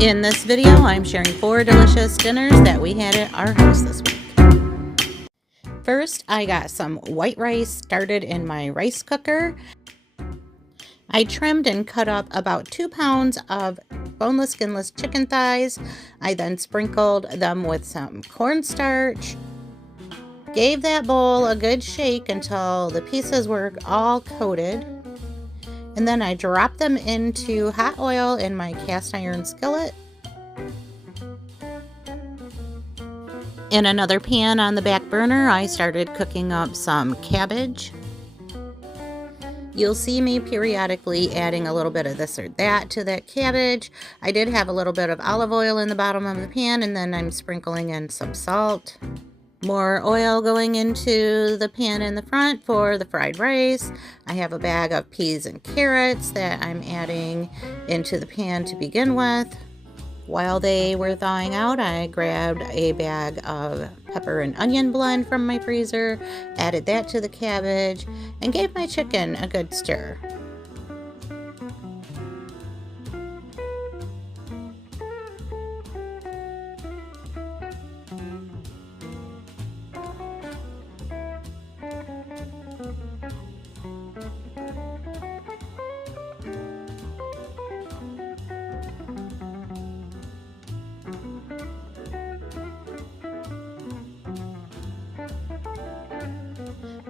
In this video, I'm sharing 4 delicious dinners that we had at our house this week. First, I got some white rice started in my rice cooker. I trimmed and cut up about 2 pounds of boneless, skinless chicken thighs. I then sprinkled them with some cornstarch. Gave that bowl a good shake until the pieces were all coated. And then I dropped them into hot oil in my cast iron skillet. In another pan on the back burner, I started cooking up some cabbage. You'll see me periodically adding a little bit of this or that to that cabbage. I did have a little bit of olive oil in the bottom of the pan, and then I'm sprinkling in some salt. More oil going into the pan in the front for the fried rice. I have a bag of peas and carrots that I'm adding into the pan to begin with. While they were thawing out, I grabbed a bag of pepper and onion blend from my freezer, added that to the cabbage, and gave my chicken a good stir.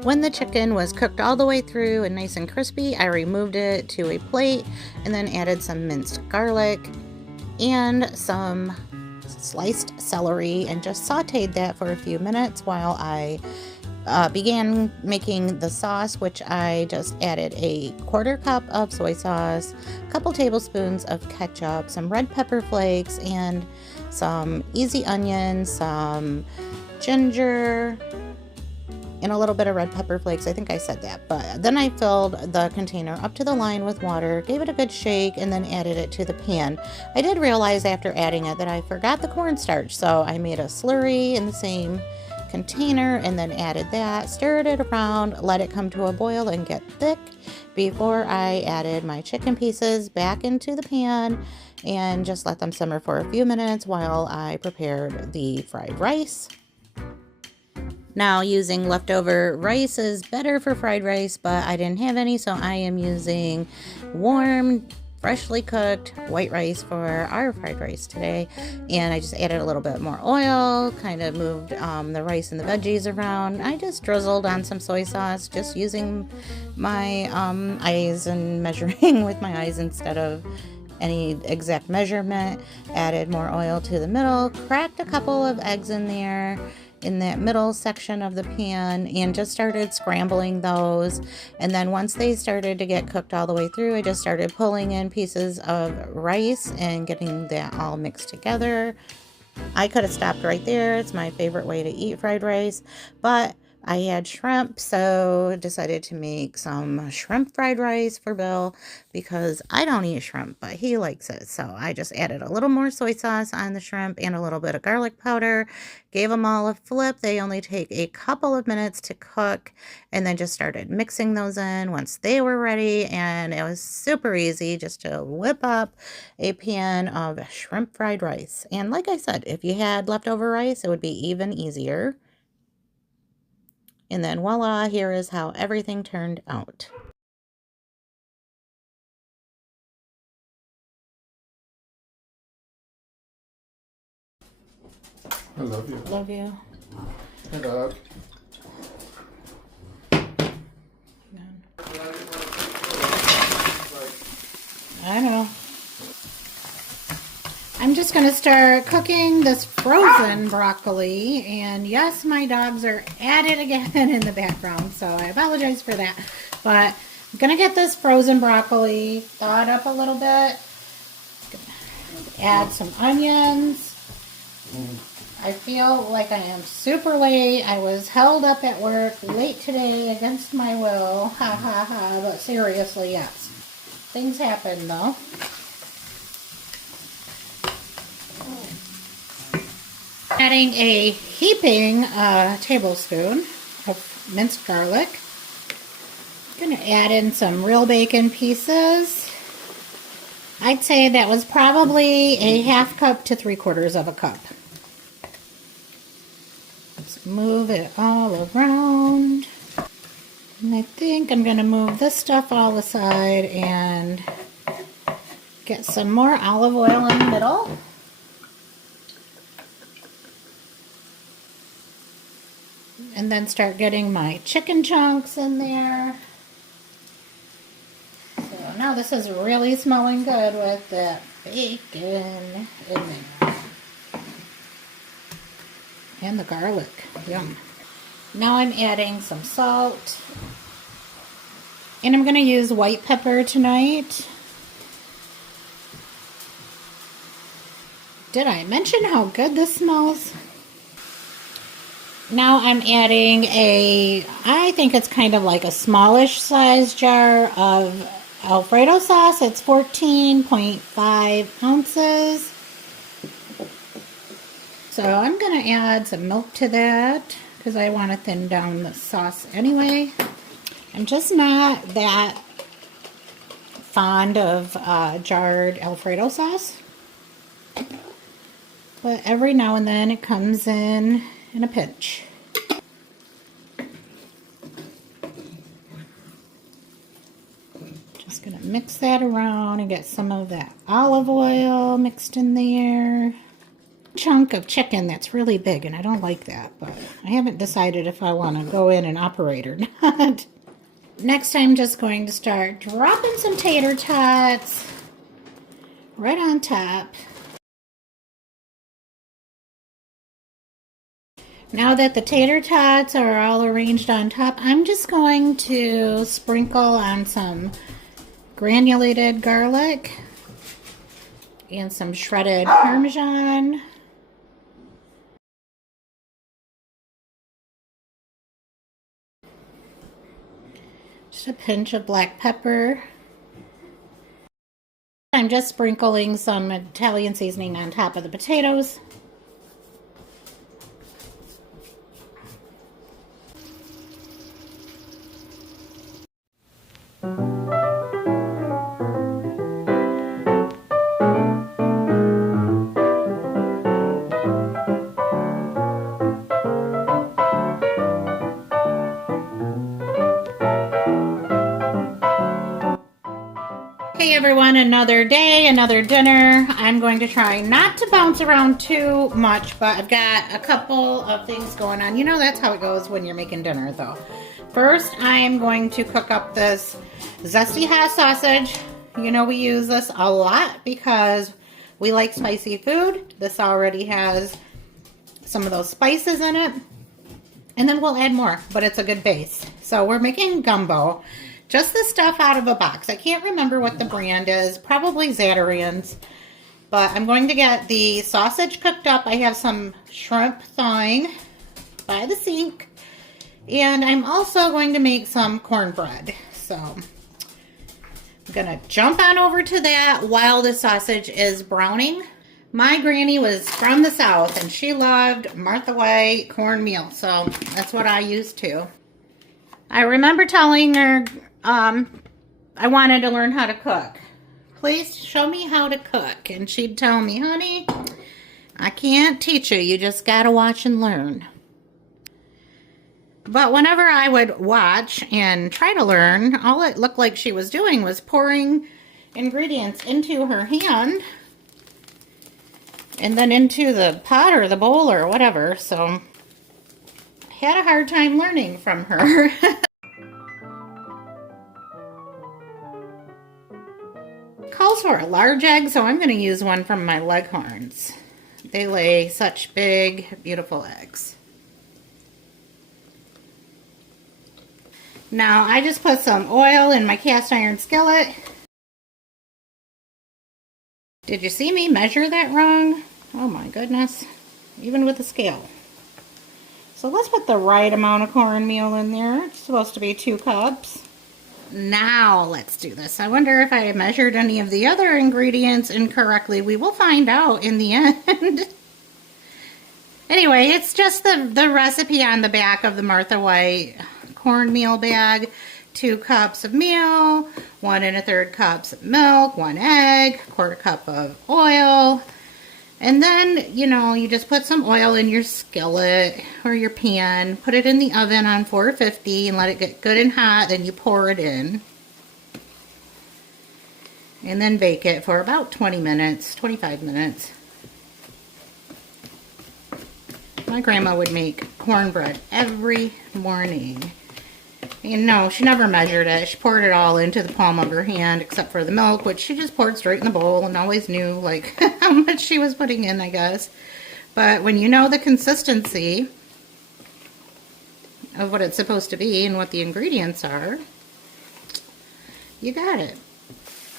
When the chicken was cooked all the way through and nice and crispy, I removed it to a plate and then added some minced garlic and some sliced celery and just sauteed that for a few minutes while I began making the sauce, which I just added a 1/4 cup of soy sauce, a couple tablespoons of ketchup, some red pepper flakes, and some easy onions, some ginger, and a little bit of red pepper flakes. I think I said that. But then I filled the container up to the line with water, gave it a good shake, and then added it to the pan. I did realize after adding it that I forgot the cornstarch, so I made a slurry in the same container and then added that, stirred it around, let it come to a boil and get thick before I added my chicken pieces back into the pan and just let them simmer for a few minutes while I prepared the fried rice. Now, using leftover rice is better for fried rice, but I didn't have any, so I am using warm, freshly cooked white rice for our fried rice today. And I just added a little bit more oil, kind of moved the rice and the veggies around. I just drizzled on some soy sauce, just using my eyes and measuring with my eyes instead of any exact measurement. Added more oil to the middle, cracked a couple of eggs in there in that middle section of the pan and just started scrambling those. And then once they started to get cooked all the way through, I just started pulling in pieces of rice and getting that all mixed together. I could have stopped right there. It's my favorite way to eat fried rice, but I had shrimp, so decided to make some shrimp fried rice for Bill because I don't eat shrimp, but he likes it. So I just added a little more soy sauce on the shrimp and a little bit of garlic powder, gave them all a flip. They only take a couple of minutes to cook, and then just started mixing those in once they were ready. And it was super easy just to whip up a pan of shrimp fried rice. And like I said, if you had leftover rice, it would be even easier. And then voila, here is how everything turned out. I love you. Love you. Hey, dog. I know. I'm just going to start cooking this frozen broccoli, and yes, my dogs are at it again in the background, so I apologize for that. But I'm going to get this frozen broccoli thawed up a little bit. Add some onions. I feel like I am super late. I was held up at work late today against my will. Ha ha ha, but seriously, yes. Things happen though. Adding a heaping tablespoon of minced garlic. I'm going to add in some real bacon pieces. I'd say that was probably a 1/2 cup to 3/4 of a cup. Let's move it all around. And I think I'm going to move this stuff all aside and get some more olive oil in the middle. And then start getting my chicken chunks in there. So now this is really smelling good with the bacon in there. And the garlic. Yum. Now I'm adding some salt. And I'm going to use white pepper tonight. Did I mention how good this smells? Now I'm adding I think it's kind of like a smallish size jar of Alfredo sauce. It's 14.5 ounces. So I'm going to add some milk to that because I want to thin down the sauce anyway. I'm just not that fond of jarred Alfredo sauce. But every now and then it comes in a pinch. Just going to mix that around and get some of that olive oil mixed in there. Chunk of chicken that's really big, and I don't like that, but I haven't decided if I want to go in and operate or not. Next, I'm just going to start dropping some tater tots right on top. Now that the tater tots are all arranged on top, I'm just going to sprinkle on some granulated garlic and some shredded Parmesan. Just a pinch of black pepper. I'm just sprinkling some Italian seasoning on top of the potatoes. Hey everyone, another day, another dinner. I'm going to try not to bounce around too much, but I've got a couple of things going on. You know that's how it goes when you're making dinner though. First, I am going to cook up this zesty hot sausage. You know we use this a lot because we like spicy food. This already has some of those spices in it. And then we'll add more, but it's a good base. So we're making gumbo. Just the stuff out of a box. I can't remember what the brand is. Probably Zatarain's. But I'm going to get the sausage cooked up. I have some shrimp thawing by the sink. And I'm also going to make some cornbread. So I'm going to jump on over to that while the sausage is browning. My granny was from the South and she loved Martha White cornmeal. So that's what I used to. I remember telling her I wanted to learn how to cook. Please show me how to cook. And she'd tell me, honey, I can't teach you. You just gotta watch and learn. But whenever I would watch and try to learn, all it looked like she was doing was pouring ingredients into her hand and then into the pot or the bowl or whatever. So I had a hard time learning from her. Calls for a large egg, so I'm going to use one from my Leghorns. They lay such big, beautiful eggs. Now, I just put some oil in my cast iron skillet. Did you see me measure that wrong? Oh my goodness. Even with the scale. So let's put the right amount of cornmeal in there. It's supposed to be 2 cups. Now let's do this. I wonder if I measured any of the other ingredients incorrectly. We will find out in the end. Anyway, it's just the recipe on the back of the Martha White cornmeal bag. 2 cups of meal, 1 1/3 cups of milk, 1 egg, 1/4 cup of oil. And then, you know, you just put some oil in your skillet or your pan, put it in the oven on 450 and let it get good and hot, then you pour it in. And then bake it for about 20 minutes, 25 minutes. My grandma would make cornbread every morning. And no, she never measured it. She poured it all into the palm of her hand except for the milk, which she just poured straight in the bowl and always knew like how much she was putting in, I guess. But when you know the consistency of what it's supposed to be and what the ingredients are, you got it.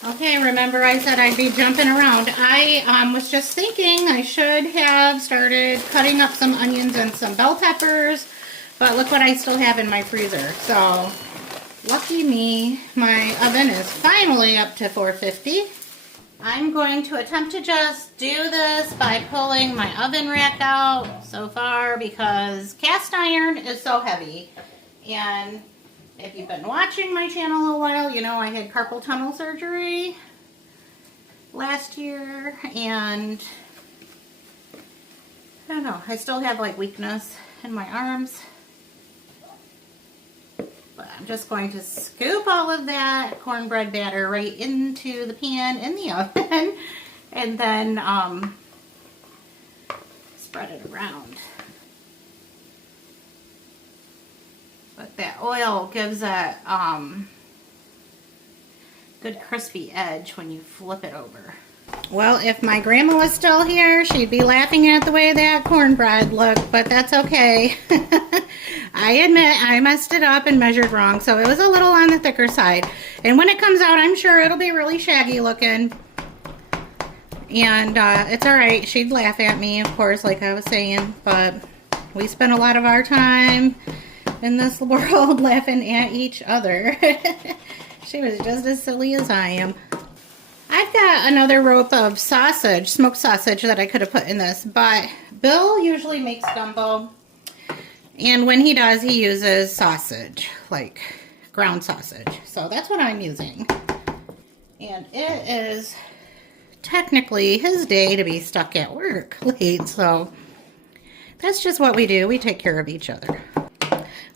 Okay, remember I said I'd be jumping around. I was just thinking I should have started cutting up some onions and some bell peppers, but look what I still have in my freezer. So, lucky me, my oven is finally up to 450. I'm going to attempt to just do this by pulling my oven rack out so far because cast iron is so heavy. And if you've been watching my channel a while, you know I had carpal tunnel surgery last year, and I don't know, I still have like weakness in my arms. But I'm just going to scoop all of that cornbread batter right into the pan in the oven and then spread it around. But that oil gives that good crispy edge when you flip it over. Well, if my grandma was still here, she'd be laughing at the way that cornbread looked, but that's okay. I admit I messed it up and measured wrong, so it was a little on the thicker side. And when it comes out, I'm sure it'll be really shaggy looking. And it's alright. She'd laugh at me, of course, like I was saying, but we spent a lot of our time in this world laughing at each other. She was just as silly as I am. I've got another rope of sausage, smoked sausage, that I could have put in this, but Bill usually makes gumbo, and when he does, he uses sausage, like ground sausage. So that's what I'm using. And it is technically his day to be stuck at work late, so that's just what we do. We take care of each other.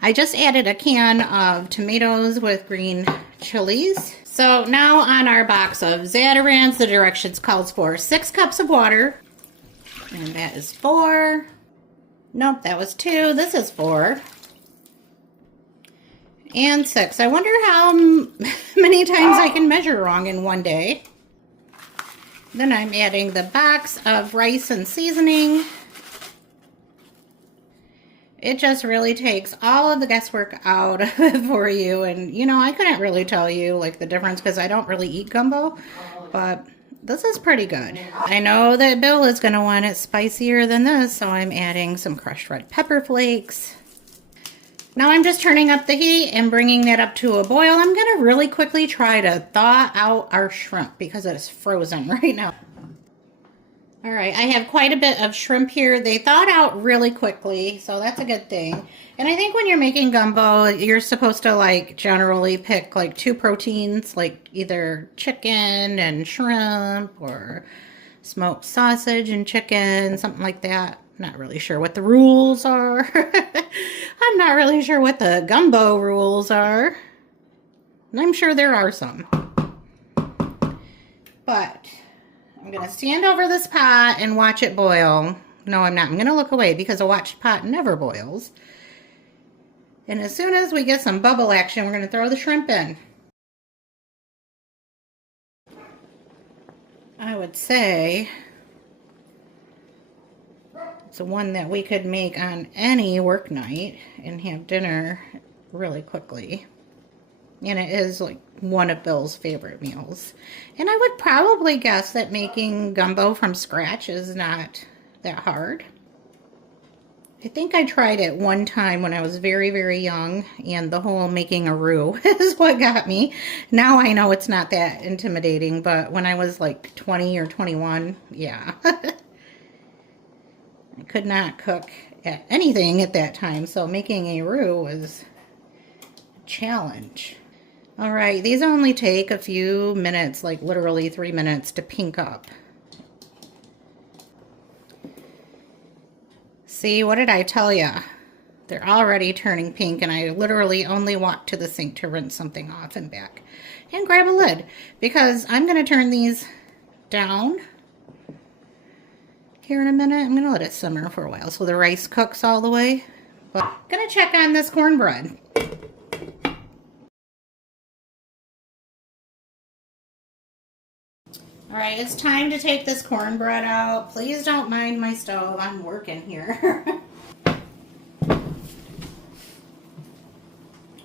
I just added a can of tomatoes with green chilies. So now on our box of Zatarans, the directions calls for 6 cups of water. And that is 4. Nope, that was 2. This is 4. And 6. I wonder how many times I can measure wrong in one day. Then I'm adding the box of rice and seasoning. It just really takes all of the guesswork out of it for you. And, you know, I couldn't really tell you, like, the difference because I don't really eat gumbo. But this is pretty good. I know that Bill is going to want it spicier than this, so I'm adding some crushed red pepper flakes. Now I'm just turning up the heat and bringing that up to a boil. I'm going to really quickly try to thaw out our shrimp because it is frozen right now. All right, I have quite a bit of shrimp here. They thawed out really quickly, so that's a good thing. And I think when you're making gumbo, you're supposed to like generally pick like 2 proteins, like either chicken and shrimp or smoked sausage and chicken, something like that. Not really sure what the rules are. I'm not really sure what the gumbo rules are. I'm sure there are some. But I'm going to stand over this pot and watch it boil. No, I'm not. I'm going to look away because a watched pot never boils. And as soon as we get some bubble action, we're going to throw the shrimp in. I would say it's one that we could make on any work night and have dinner really quickly. And it is like one of Bill's favorite meals. And I would probably guess that making gumbo from scratch is not that hard. I think I tried it one time when I was very, very young, and the whole making a roux is what got me. Now I know it's not that intimidating, but when I was like 20 or 21, yeah. I could not cook anything at that time, so making a roux was a challenge. All right, these only take a few minutes, like literally 3 minutes to pink up. See, what did I tell you? They're already turning pink, and I literally only walked to the sink to rinse something off and back. And grab a lid, because I'm going to turn these down here in a minute. I'm going to let it simmer for a while so the rice cooks all the way. But I'm going to check on this cornbread. All right, it's time to take this cornbread out. Please don't mind my stove. I'm working here.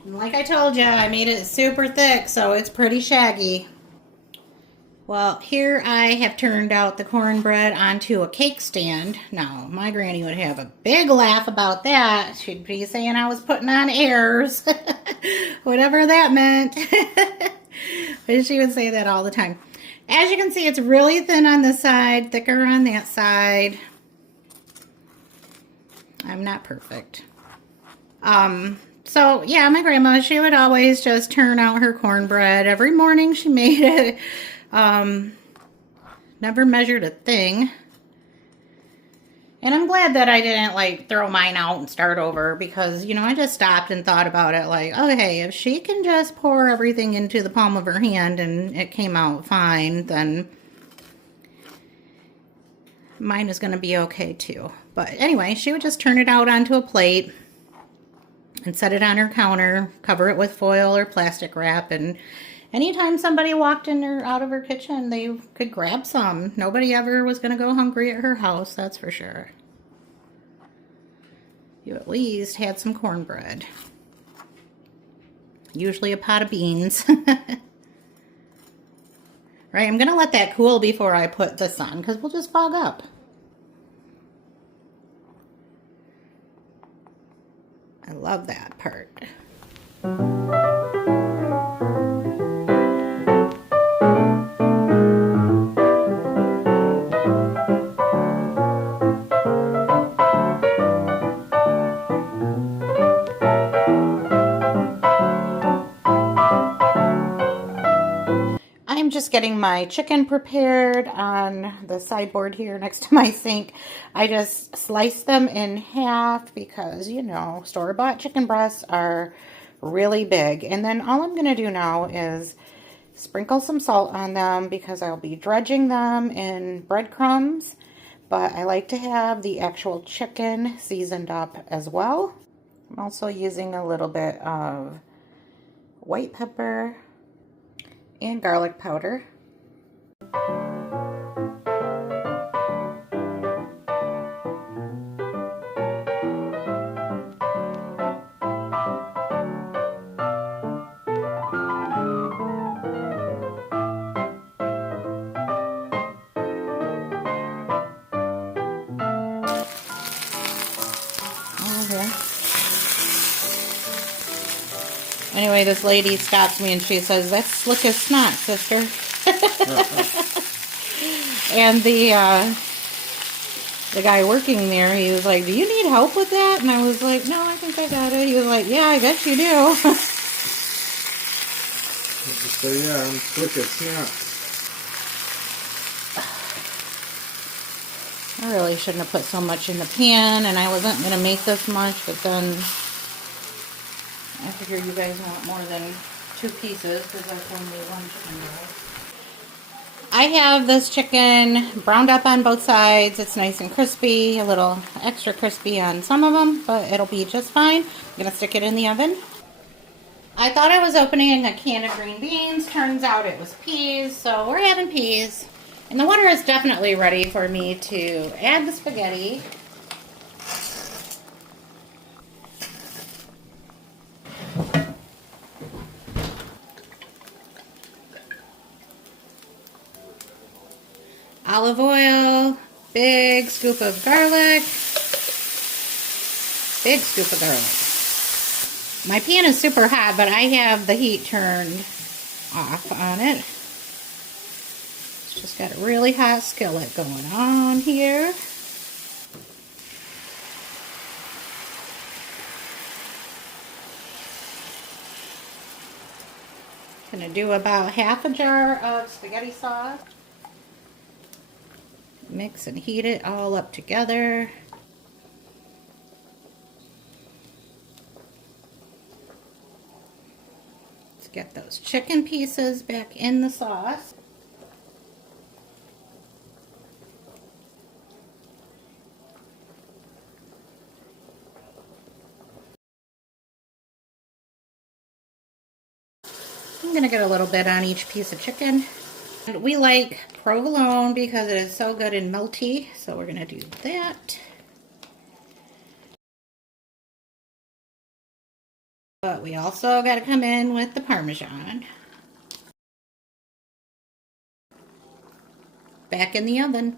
And like I told you, I made it super thick, so it's pretty shaggy. Well, here I have turned out the cornbread onto a cake stand. Now, my granny would have a big laugh about that. She'd be saying I was putting on airs. Whatever that meant. But she would say that all the time. As you can see, it's really thin on this side, thicker on that side. I'm not perfect. So, yeah, my grandma, she would always just turn out her cornbread. Every morning she made it. Never measured a thing. And I'm glad that I didn't, like, throw mine out and start over because, you know, I just stopped and thought about it like, okay, if she can just pour everything into the palm of her hand and it came out fine, then mine is going to be okay too. But anyway, she would just turn it out onto a plate and set it on her counter, cover it with foil or plastic wrap, and anytime somebody walked in or out of her kitchen, they could grab some. Nobody ever was going to go hungry at her house, that's for sure. You at least had some cornbread. Usually a pot of beans. Right, I'm going to let that cool before I put this on, because we'll just fog up. I love that part. I'm just getting my chicken prepared on the sideboard here next to my sink. I just sliced them in half because, you know, store-bought chicken breasts are really big. And then all I'm going to do now is sprinkle some salt on them because I'll be dredging them in breadcrumbs. But I like to have the actual chicken seasoned up as well. I'm also using a little bit of white pepper and garlic powder. Anyway, this lady stops me and she says, "That's slick as snot, sister." And the guy working there, he was like, "Do you need help with that?" And I was like, "No, I think I got it." He was like, "Yeah, I bet you do." So yeah, I'm slick as snot. I really shouldn't have put so much in the pan, and I wasn't going to make this much, but then I figure you guys want more than 2 pieces because that's only 1 chicken breast. I have this chicken browned up on both sides. It's nice and crispy, a little extra crispy on some of them, but it'll be just fine. I'm going to stick it in the oven. I thought I was opening a can of green beans. Turns out it was peas, so we're having peas. And the water is definitely ready for me to add the spaghetti. Olive oil, big scoop of garlic, big scoop of garlic. My pan is super hot, but I have the heat turned off on it. It's just got a really hot skillet going on here. Gonna do about half a jar of spaghetti sauce. Mix and heat it all up together. Let's get those chicken pieces back in the sauce. I'm gonna get a little bit on each piece of chicken. And we like provolone because it is so good and melty, so we're gonna do that. But we also gotta come in with the Parmesan. Back in the oven.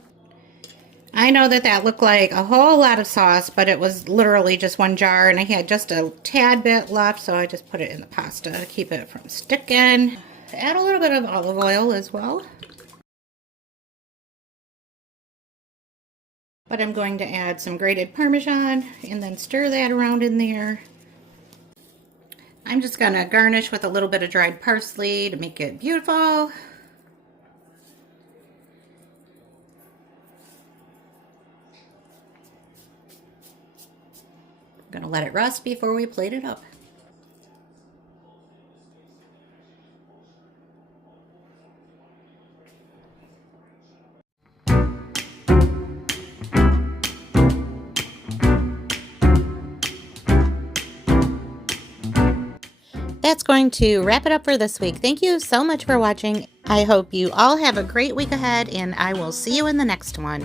I know that that looked like a whole lot of sauce, but it was literally just one jar, and I had just a tad bit left, so I just put it in the pasta to keep it from sticking. Add a little bit of olive oil as well. But I'm going to add some grated Parmesan and then stir that around in there. I'm just going to garnish with a little bit of dried parsley to make it beautiful. I'm going to let it rest before we plate it up. That's going to wrap it up for this week. Thank you so much for watching. I hope you all have a great week ahead, and I will see you in the next one.